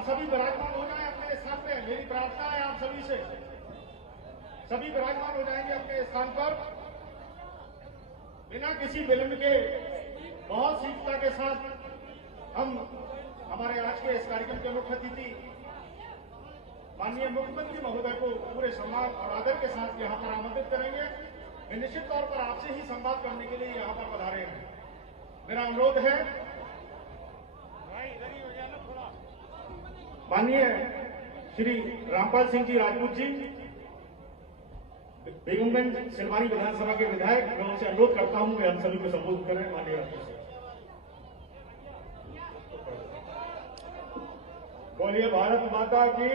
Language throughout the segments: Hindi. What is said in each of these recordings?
सभी विराजमान हो जाएं अपने स्थान पे। मेरी प्रार्थना है आप सभी से, सभी विराजमान हो जाएंगे अपने स्थान पर बिना किसी विलंब के। बहुत शीघ्रता के साथ हम हमारे आज के इस कार्यक्रम के मुख्य अतिथि माननीय मुख्यमंत्री महोदय को पूरे सम्मान और आदर के साथ यहाँ पर आमंत्रित करेंगे। वे निश्चित तौर पर आपसे ही संवाद करने के लिए यहाँ पर पधारे हैं। मेरा अनुरोध है माननीय श्री रामपाल सिंह जी राजपूत जी, बेगमगंज सिलवानी विधानसभा के विधायक, मैं उनसे अनुरोध करता हूं कि हम सभी को संबोधित करें। माननीय बोलिए भारत माता की,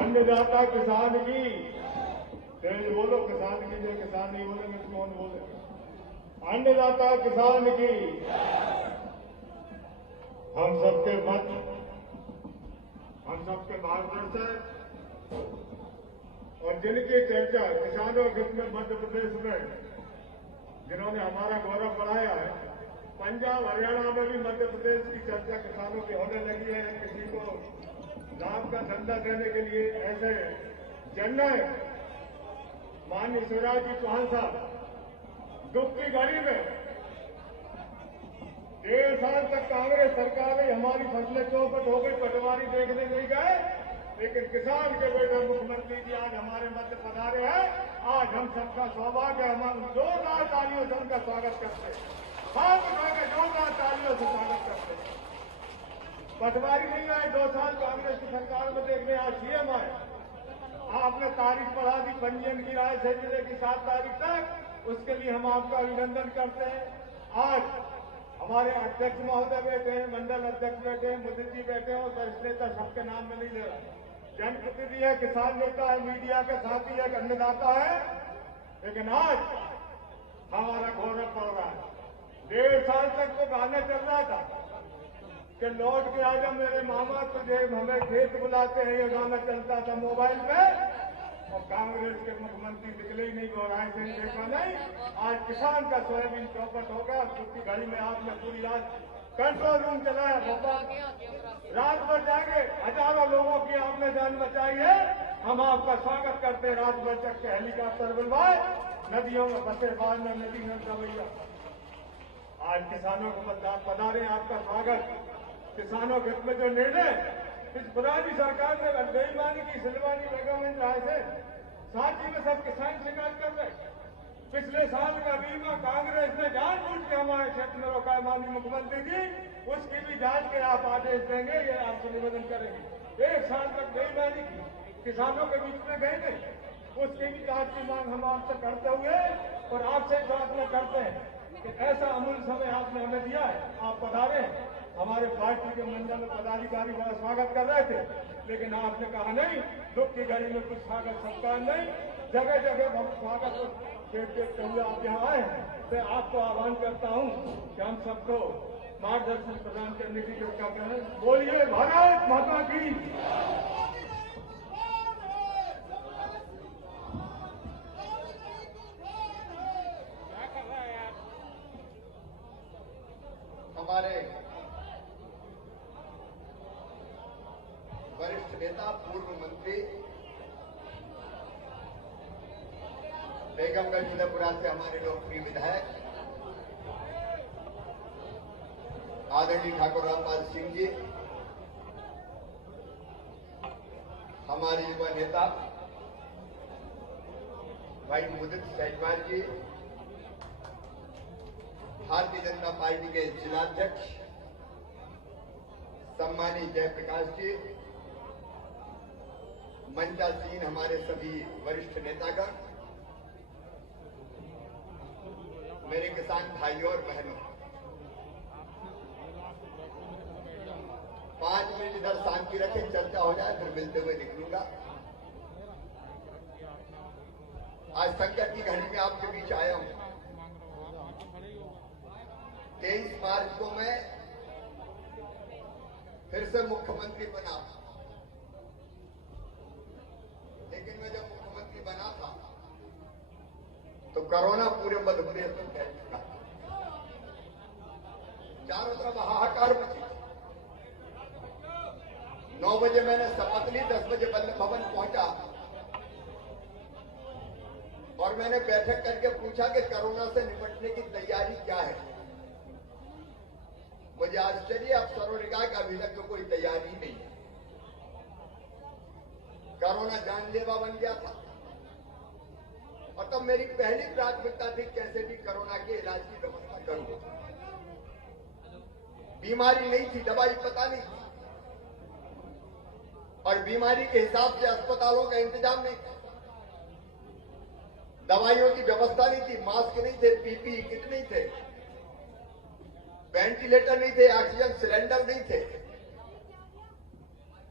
अन्नदाता किसान की। तेज बोलो, किसान की जो किसान नहीं बोलेंगे तो कौन बोले। अन्नदाता किसान की। हम सबके मत, हम सबके मार्गदर्शक और जिनकी चर्चा किसानों के हित मध्य प्रदेश में जिन्होंने हमारा गौरव बढ़ाया है, पंजाब हरियाणा में भी मध्य प्रदेश की चर्चा किसानों की होने लगी है। किसी को लाभ का धंधा देने के लिए ऐसे जननायक माननीय शिवराज जी चौहान साहब दुख की घड़ी में 1.5 साल तक कांग्रेस सरकार ने हमारी फसलें चौपट हो गई, पटवारी देखने नहीं गए, लेकिन किसान के बेटे मुख्यमंत्री जी आज हमारे मध्य पधारे हैं। आज हम सबका सौभाग्य है, हम जोरदार तालियों से उनका स्वागत करते हैं। हाथ उठा के जोरदार तालियों से स्वागत करते हैं। पटवारी नहीं आए 2 साल कांग्रेस की सरकार में देखने, आज सीएम आए। आपने तारीख बढ़ा दी पंजीयन की राय से जिले की 7 तारीख तक, उसके लिए हम आपका अभिनंदन करते हैं। आज हमारे अध्यक्ष महोदय बैठे हैं, मंडल अध्यक्ष बैठे हैं, मुदित जी बैठे हैं और वरिष्ठ नेता, सबके नाम में नहीं ले रहा। जनप्रतिनिधि है, किसान नेता है, मीडिया का साथी है, अन्नदाता है, लेकिन आज हमारा गौरव बढ़ रहा है। 1.5 साल तक तो गाना चल रहा था कि लौट के आजा मेरे मामा, तुझे हमें खेत बुलाते हैं, ये गाना चलता था मोबाइल पे, और कांग्रेस के मुख्यमंत्री निकले ही नहीं, गौराई से देखा नहीं। आज किसान का सोयाबीन चौपट हो गया। छुट्टी घड़ी में आपने पूरी रात कंट्रोल रूम चलाया, भोपाल रात भर जाएंगे, हजारों लोगों की आपने जान बचाई है। हम आपका स्वागत करते हैं। रात भर तक के हेलीकॉप्टर बुलवाए, नदियों में फंसे, बाद में नदी में दबैया। आज किसानों को पधारे, आपका स्वागत। किसानों के हित में जो निर्णय इस पुरानी सरकार ने बेईमानी की, सिलवानी बेगमगंज राय से साथी में सब किसान शिकायत कर रहे। पिछले साल का बीमा कांग्रेस ने जानबूझ के हमारे क्षेत्र में रोका है, माननीय मुख्यमंत्री जी, उसकी भी जांच के आप आदेश देंगे, ये आपसे निवेदन करेंगे। 1 साल तक बेईमानी की, किसानों के बीच में गए नहीं, उसकी भी जांच की मांग हम आपसे करते हुए और आपसे प्रार्थना करते हैं कि ऐसा अमूल्य समय आपने हमें दिया है। आप पधारे, हमारे पार्टी के मंडल में पदाधिकारी बड़ा स्वागत कर रहे थे, लेकिन आपने कहा नहीं, दुख की घड़ी में कुछ स्वागत सत्कार नहीं, जगह जगह हम स्वागत देखते हुए आप यहाँ आए हैं। मैं आपको आह्वान करता हूँ कि हम सबको मार्गदर्शन प्रदान करने की चर्चा करें। बोलिए भारत माता की। हमारे वरिष्ठ नेता, पूर्व मंत्री, बेगमगंज उदयपुरा से हमारे लोकप्रिय विधायक आदरणीय ठाकुर रामपाल सिंह जी, हमारे युवा नेता भाई मुदित सहजवाल जी, भारतीय जनता पार्टी के जिलाध्यक्ष सम्मानीय जयप्रकाश जी, मंचासीन हमारे सभी वरिष्ठ नेतागण, मेरे किसान भाइयों और बहनों, 5 मिनट इधर शांति रखें, चर्चा हो जाए, फिर मिलते हुए निकलूंगा। आज संकट की घड़ी में आपके बीच आया हूं। 23 मार्च को मैं फिर से मुख्यमंत्री बना, लेकिन मैं जब मुख्यमंत्री बना था तो कोरोना पूरे मध्य प्रदेश में फैल चुका था। चारों तरफ हाहाकार मची। 9 बजे मैंने शपथ ली, 10 बजे वल्लभ भवन पहुंचा और मैंने बैठक करके पूछा कि कोरोना से निपटने की तैयारी क्या है। मुझे आश्चर्य, अफसरों ने कहा कि अभी तक तो कोई तैयारी नहीं है। कोरोना जानलेवा बन गया था और तब मेरी पहली प्राथमिकता थी कैसे भी कोरोना के इलाज की व्यवस्था करूं। बीमारी नहीं थी, दवाई पता नहीं थी और बीमारी के हिसाब से अस्पतालों का इंतजाम नहीं था, दवाइयों की व्यवस्था नहीं थी, मास्क नहीं थे, पीपीई किट नहीं थे, वेंटिलेटर नहीं थे, ऑक्सीजन सिलेंडर नहीं थे,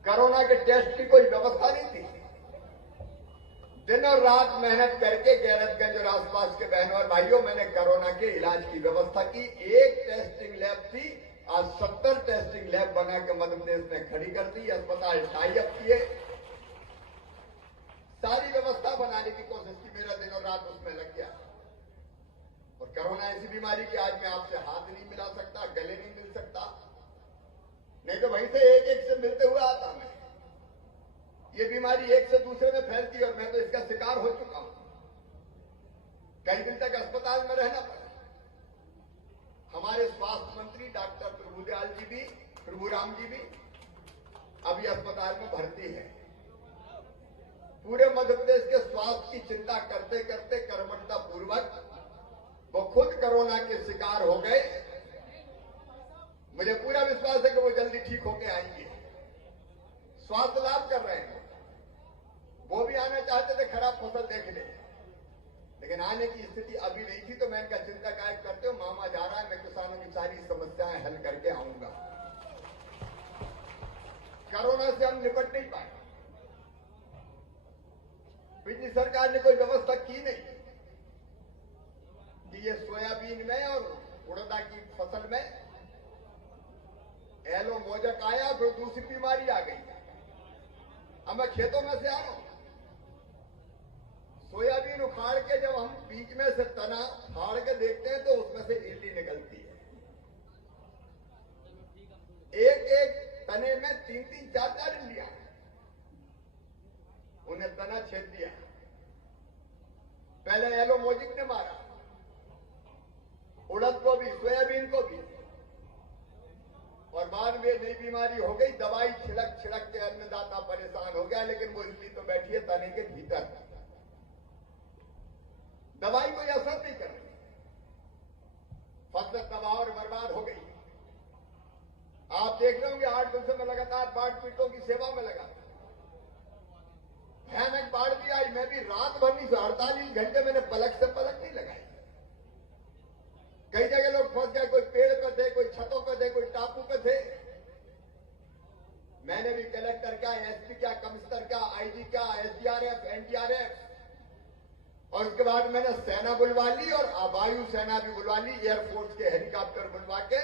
कोरोना के टेस्ट की कोई व्यवस्था नहीं थी। दिन और रात मेहनत करके गैरतगंज और आसपास के बहनों और भाइयों मैंने कोरोना के इलाज की व्यवस्था की। एक टेस्टिंग लैब थी, आज 70 टेस्टिंग लैब बना के मध्य प्रदेश में खड़ी कर दी, अस्पताल टाई अप किए, सारी व्यवस्था बनाने की कोशिश की। मेरा दिन और रात उसमें लग गया। और कोरोना ऐसी बीमारी की आज मैं आपसे हाथ नहीं मिला सकता, गले नहीं मिल सकता, नहीं तो वहीं से एक एक से मिलते हुए आता मैं। ये बीमारी एक से दूसरे में फैलती है और मैं तो इसका शिकार हो चुका हूं। कई दिन तक अस्पताल में रहना पड़ा। हमारे स्वास्थ्य मंत्री डॉक्टर प्रभुदयाल जी भी, प्रभुराम जी भी अभी अस्पताल में भर्ती है। पूरे मध्य प्रदेश के स्वास्थ्य की चिंता करते करते कर्मठता पूर्वक वो खुद कोरोना के शिकार हो गए। मुझे पूरा विश्वास है कि वो जल्दी ठीक होके आएंगे, स्वास्थ्य लाभ कर रहे हैं। वो भी आना चाहते थे खराब फसल देखने, लेकिन आने की स्थिति अभी नहीं थी। तो मैं इनका चिंता कायम करते हो, मामा जा रहा है, मैं किसानों की सारी समस्याएं हल करके आऊंगा। कोरोना से हम निपट नहीं पाए, पिछली सरकार ने कोई व्यवस्था की नहीं कि ये सोयाबीन में और उड़दा की फसल में एलो मोजक आया, फिर दूसरी बीमारी आ गई। अब मैं खेतों में से आ रहा हूं, सोयाबीन उखाड़ के जब हम बीच में से तना फाड़ के देखते हैं तो उसमें से इल्ली निकलती है। एक एक तने में 3-3, 4-4 इल्लियां, उन्हें तना छेद दिया। पहले एलो मोजिक ने मारा, उड़द को भी, सोयाबीन को भी, और बाद में नई बीमारी हो गई। दवाई छिड़क छिड़क के अन्नदाता परेशान हो गया, लेकिन वो इल्ली तो बैठी है तने के भीतर, दवाई कोई असर नहीं कर रही, फसल तबाह और बर्बाद हो गई। आप देख रहे होंगे 8 दिन से मैं लगातार बाढ़ पीड़ितों की सेवा में लगा। भयानक बाढ़ भी आई, मैं भी रात भर नहीं, 48 घंटे मैंने पलक से पलक नहीं लगाई। कई जगह लोग फंस गए, कोई पेड़ पे थे, कोई छतों पे थे, कोई टापू पे थे। मैंने भी कलेक्टर का, एसपी का, कमिश्नर का, आईजी का, एसडीआरएफ, एनडीआरएफ, और उसके बाद मैंने सेना बुलवा ली और वायु सेना भी बुलवा ली, एयरफोर्स के हेलीकॉप्टर बुलवा के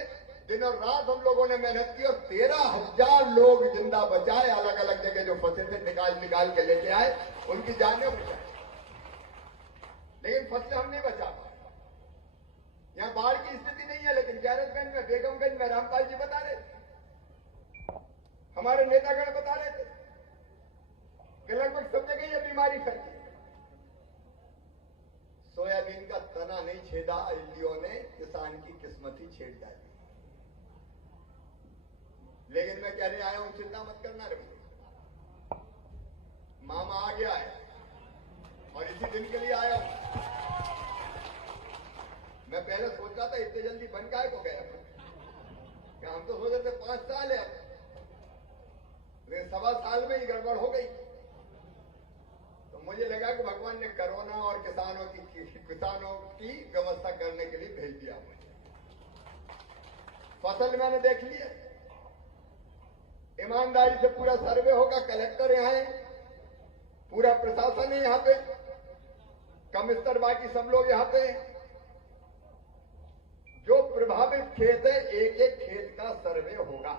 दिन और रात हम लोगों ने मेहनत की और 13,000 लोग जिंदा बचाए। अलग अलग जगह जो फंसे थे निकाल निकाल के लेके आए, उनकी जानें बचाई, लेकिन फसलें हम नहीं बचा पाए। यहां बाढ़ की स्थिति नहीं है, लेकिन गैरतगंज में, बेगमगंज में रामपाल जी बता रहे थे, हमारे नेतागण बता रहे थे कि लगभग सब जगह ये बीमारी फैली। सोयाबीन का तना नहीं छेदा इल्लियों ने, किसान की किस्मत ही छेड़ डाली। लेकिन मैं कहने आया हूं, चिंता मत करना रे, मामा आ गया है और इसी दिन के लिए आया हूं। मैं पहले सोच रहा था इतने जल्दी बन काय को गया, क्या हम तो सोच रहे थे 5 साल है, लेकिन 1.25 साल में ही गड़बड़ हो गई। तो मुझे लगा कि भगवान ने कोरोना और किसानों की व्यवस्था करने के लिए भेज दिया मुझे। फसल मैंने देख ली है, ईमानदारी से पूरा सर्वे होगा। कलेक्टर यहाँ है, पूरा प्रशासन है यहाँ पे, कमिश्नर, बाकी सब लोग यहाँ पे। जो प्रभावित खेत है, एक एक खेत का सर्वे होगा,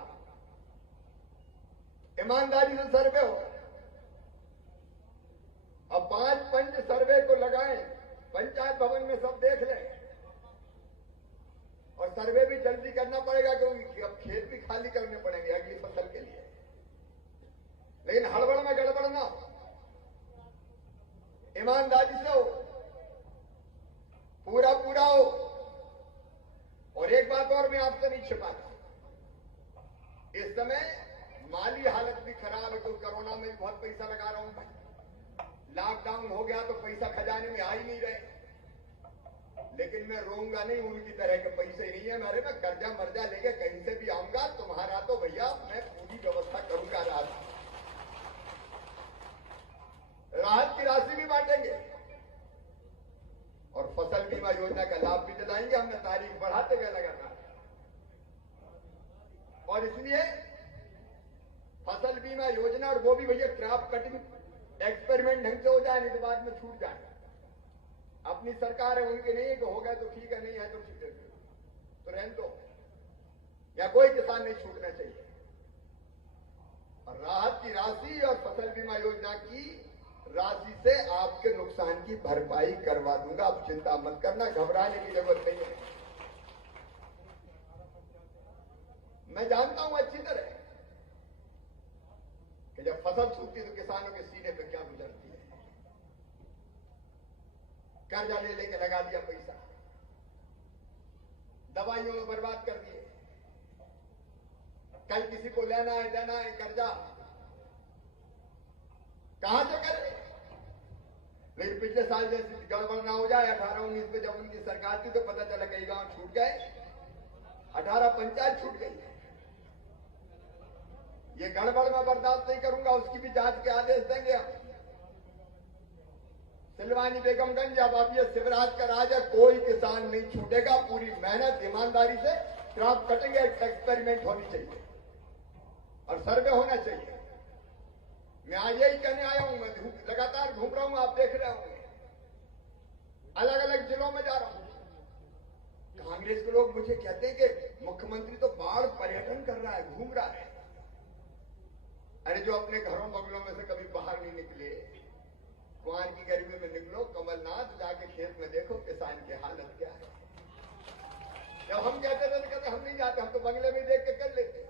ईमानदारी से सर्वे होगा। अब 5 पंच सर्वे को लगाएं, पंचायत भवन में सब देख लें, और सर्वे भी जल्दी करना पड़ेगा आपसे नहीं छिपाता। इस समय माली हालत भी खराब है, तो कोरोना में भी बहुत पैसा लगा रहा हूं भाई। लॉकडाउन हो गया तो पैसा खजाने में आ ही नहीं रहे, लेकिन मैं रोऊंगा नहीं, उनकी तरह के पैसे नहीं है मेरे। मैं कर्जा मर्जा लेके कहीं से भी आऊंगा, तुम्हारा तो भैया मैं पूरी व्यवस्था करूंगा। राहत की राशि भी बांटेंगे और फसल बीमा योजना का लाभ भी दिलाएंगे। हमने तारीख बढ़ाते गए लगातार, और इसलिए फसल बीमा योजना, और वो भी भैया क्रॉप कटिंग एक्सपेरिमेंट ढंग से हो जाए, नहीं तो बाद में छूट जाए। अपनी सरकार है, उनके नहीं है कि हो गया तो ठीक है, नहीं है तो ठीक है, तो रहने दो, या कोई किसान नहीं छूटना चाहिए। और राहत की राशि और फसल बीमा योजना की राशि से आपके नुकसान की भरपाई करवा दूंगा। आप चिंता मत करना, घबराने की जरूरत नहीं है। मैं जानता हूं अच्छी तरह कि जब फसल सूखती है तो किसानों के सीने पे क्या गुजरती है। कर्जा ले लेके लगा दिया पैसा, दवाइयों में बर्बाद कर दिए। कल किसी को लेना है देना है कर्जा, कहां से करे? लेकिन पिछले साल जैसे गड़बड़ ना हो जाए, 18-19 में जब उनकी सरकार थी तो पता चला कई गांव छूट गए, 18 पंचायत छूट गई। ये गड़बड़ में बर्दाश्त नहीं करूंगा, उसकी भी जांच के आदेश देंगे हम। सिलवानी बेगमगंज, अब ये शिवराज का राज है, कोई किसान नहीं छूटेगा। पूरी मेहनत ईमानदारी से क्रॉप कटिंग एक्सपेरिमेंट होनी चाहिए और सर्वे होना चाहिए। मैं आज यही कहने आया हूं, मैं लगातार घूम रहा हूं, आप देख रहे होंगे, अलग अलग जिलों में जा रहा हूं। कांग्रेस के लोग मुझे कहते हैं कि मुख्यमंत्री तो बाढ़ पर्यटन कर रहा है, घूम रहा है। अरे जो अपने घरों बंगलों में से कभी बाहर नहीं निकले, कुआं की गर्मी में निकलो, कमलनाथ जाके खेत में देखो किसान की हालत क्या है। जब हम कहते थे तो कहते हम नहीं जाते, हम तो बंगले में देख के कर लेते।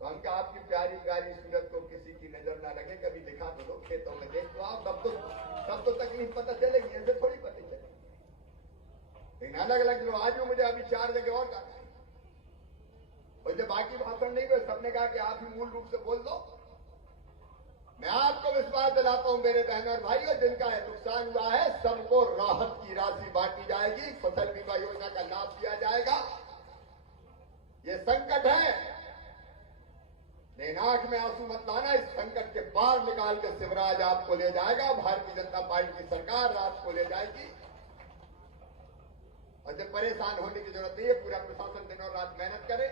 तो हम क्या आपकी प्यारी प्यारी सूरत को किसी की नजर ना लगे, कभी दिखा तो दो, खेतों में देख तो आप, तब तो तकलीफ पता चलेगी, ऐसे थोड़ी पता चलेगी। लेकिन अलग अलग लोग, आज भी मुझे अभी 4 जगह और जाना है, वैसे बाकी भाषण नहीं हुए, सबने कहा कि आप ही मूल रूप से बोल दो। मैं आपको विश्वास दिलाता हूं मेरे बहन और भाइयों, जिनका नुकसान हुआ है सबको राहत की राशि बांटी जाएगी, फसल बीमा योजना का लाभ दिया जाएगा। ये संकट है, लेकिन आंख में आंसू मत लाना, इस संकट के पार निकाल के शिवराज आपको ले जाएगा, भारतीय जनता पार्टी की सरकार आपको ले जाएगी। और जब परेशान होने की जरूरत नहीं है, पूरा प्रशासन दिन और रात मेहनत करे,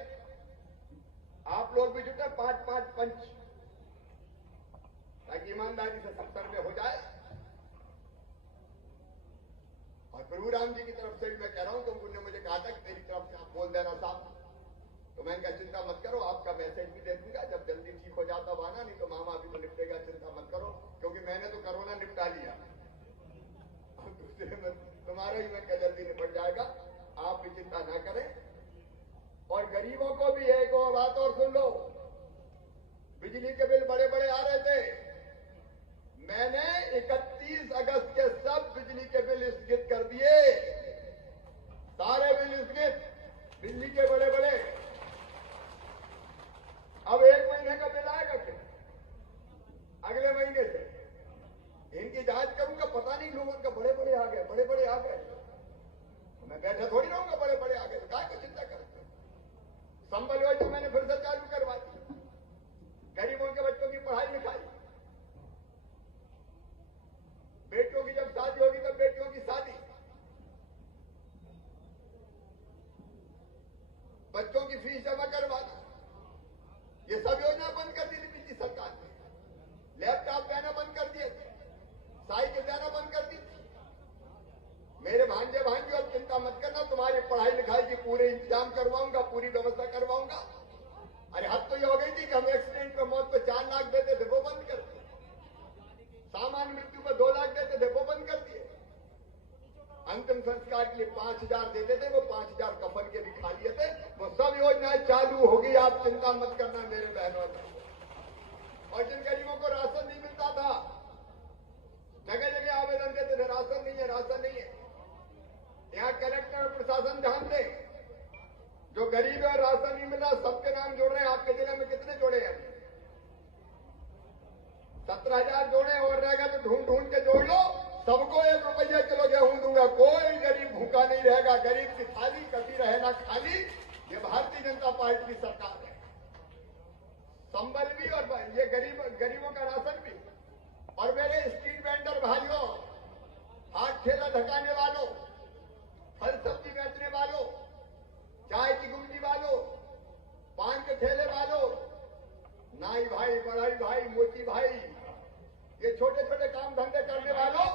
आप लोग भी जुटे, 5-5 पंच, ताकि ईमानदारी से सब सर्वे हो जाए। और प्रभु राम जी की तरफ से भी मैं कह रहा हूं, तो उन्होंने मुझे कहा था कि तेरी तरफ से आप बोल देना साहब, तो मैंने कहा चिंता मत करो, आपका मैसेज भी दे दूंगा, जब जल्दी ठीक हो जाता वाना, नहीं तो मामा अभी तो निपटेगा, चिंता मत करो, क्योंकि मैंने तो कोरोना निपटा लिया, दूसरे में तुम्हारा ही मैं जल्दी निपट जाएगा, आप भी चिंता ना करें। और गरीबों को भी एक और बात और सुन लो, बिजली के बिल बड़े बड़े आ रहे थे, मैंने 31 अगस्त के सब बिजली के बिल स्थगित कर दिए, सारे बिल स्थगित, बिजली के बड़े बड़े। अब 1 महीने का बिल आएगा फिर अगले महीने से, इनकी जांच करूंगा, पता नहीं लोगों का बड़े बड़े आ गए, बड़े बड़े आ गए, मैं बैठा थोड़ी रहूंगा, बड़े बड़े आ गए तो काय को चिंता करते। संबल योजना मैंने फिर से चालू करवा दी, गरीबों के बच्चों की पढ़ाई लिखाई, बेटियों की जब शादी होगी तब बेटियों की शादी, बच्चों की फीस जमा करवाना, ये सब योजना बंद कर दी थी पिछली सरकार ने। लैपटॉप देना बंद कर दिए, साइकिल देना बंद कर दी थी। मेरे भांजे भांजी, अब चिंता मत करना, तुम्हारी पढ़ाई लिखाई की पूरे इंतजाम करवाऊंगा, पूरी व्यवस्था करवाऊंगा। अरे हद तो ये हो गई थी कि हम एक्सीडेंट में मौत पे 4 लाख देते थे, वो बंद कर दिए, सामान्य मृत्यु पे 2 लाख देते थे, वो बंद कर दिए, अंतिम संस्कार के लिए 5,000 देते थे, वो 5,000 कफन के भी खा लिए थे, वो सब योजनाएं चालू होगी, आप चिंता मत करना मेरे बहनों। और जिन गरीबों को राशन नहीं मिलता था, जगह जगह आवेदन देते थे, राशन नहीं है, राशन नहीं है, यहाँ कलेक्टर और प्रशासन ध्यान दे, ना, सबके नाम जोड़ रहे हैं। आपके जिले में कितने जोड़े हैं? 17,000 जोड़े और रहेगा तो ढूंढ ढूंढ के जोड़ लो। सबको 1 रुपया किलो गेहूं दूंगा, कोई गरीब भूखा नहीं रहेगा। गरीब की थाली कभी रहे ना खाली। ये भारतीय जनता पार्टी की सरकार है। संबल भी और ये गरीबों का राशन भी। और मेरे स्ट्रीट वेंडर भाइयों, हाथ ठेला ढकाने वालों, फल सब्जी बेचने वालों, चाय की गुमटी वालों, पान के ठेले वालों, नाई भाई, बड़ाई भाई, मोची भाई, ये छोटे छोटे काम धंधे करने वालों,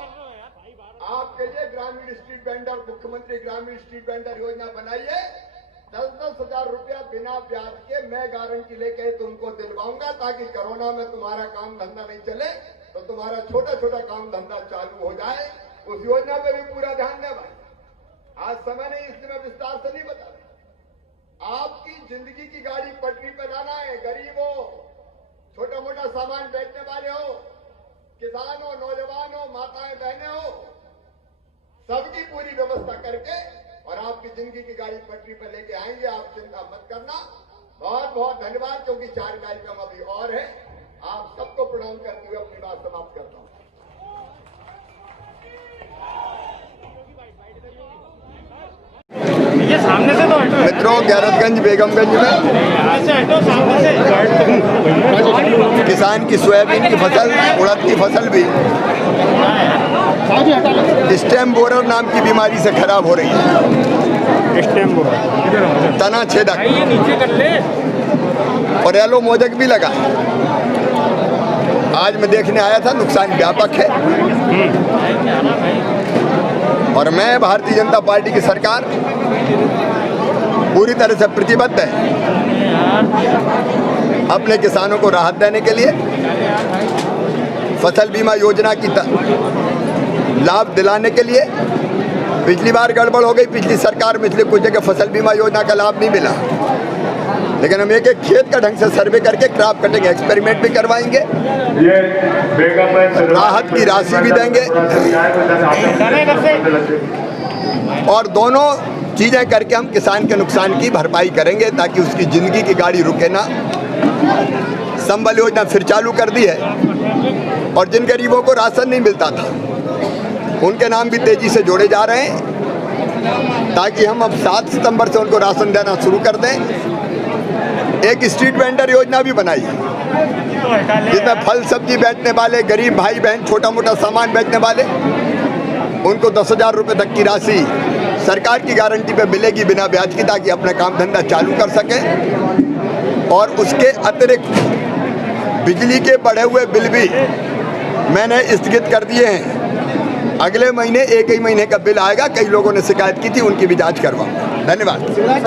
आपके लिए ग्रामीण स्ट्रीट वेंडर, मुख्यमंत्री ग्रामीण स्ट्रीट वेंडर योजना बनाइए। 10-10 हजार रुपया बिना ब्याज के मैं गारंटी लेके तुमको दिलवाऊंगा, ताकि कोरोना में तुम्हारा काम धंधा नहीं चले तो तुम्हारा छोटा छोटा काम धंधा चालू हो जाए। उस योजना पे भी पूरा ध्यान दें भाई। आज समय नहीं, इसलिए मैं विस्तार से नहीं बता रहा। आपकी जिंदगी की गाड़ी पटरी पर लाना है। गरीब हो, छोटा मोटा सामान बेचने वाले हो, किसान हो, नौजवान हो, माताएं बहनें हो, सबकी पूरी व्यवस्था करके और आपकी जिंदगी की गाड़ी पटरी पर लेके आएंगे। आप चिंता मत करना। बहुत बहुत धन्यवाद, क्योंकि 4 कार्यक्रम अभी और है। आप सबको प्रणाम करते हुए अपनी बात समाप्त करता हूं। ये सामने से तो मित्रों, गैरतगंज बेगमगंज में किसान की सोयाबीन की फसल, उड़द की फसल भी स्टेम बोरर नाम की बीमारी से खराब हो रही है। स्टेम बोरर, तना छेदक ये नीचे कर ले। और येलो मोजक भी लगा। आज मैं देखने आया था, नुकसान व्यापक है। और मैं, भारतीय जनता पार्टी की सरकार पूरी तरह से प्रतिबद्ध है अपने किसानों को राहत देने के लिए। फसल बीमा योजना की लाभ दिलाने के लिए। पिछली बार गड़बड़ हो गई, पिछली सरकार में, इसलिए कुछ जगह फसल बीमा योजना का लाभ नहीं मिला। लेकिन हम एक एक खेत का ढंग से सर्वे करके क्रॉप कटिंग एक्सपेरिमेंट भी करवाएंगे, राहत की राशि भी देंगे और दोनों चीज़ें करके हम किसान के नुकसान की भरपाई करेंगे, ताकि उसकी ज़िंदगी की गाड़ी रुके ना। संबल योजना फिर चालू कर दी है और जिन गरीबों को राशन नहीं मिलता था उनके नाम भी तेज़ी से जोड़े जा रहे हैं, ताकि हम अब 7 सितंबर से उनको राशन देना शुरू कर दें। एक स्ट्रीट वेंडर योजना भी बनाई, जिसमें फल सब्जी बेचने वाले गरीब भाई बहन, छोटा मोटा सामान बेचने वाले, उनको 10,000 रुपये तक की राशि सरकार की गारंटी पे मिलेगी बिना ब्याज की, ताकि अपना काम धंधा चालू कर सकें। और उसके अतिरिक्त बिजली के बढ़े हुए बिल भी मैंने स्थगित कर दिए हैं। अगले महीने 1 ही महीने का बिल आएगा। कई लोगों ने शिकायत की थी, उनकी भी जांच करवाऊंगा। धन्यवाद।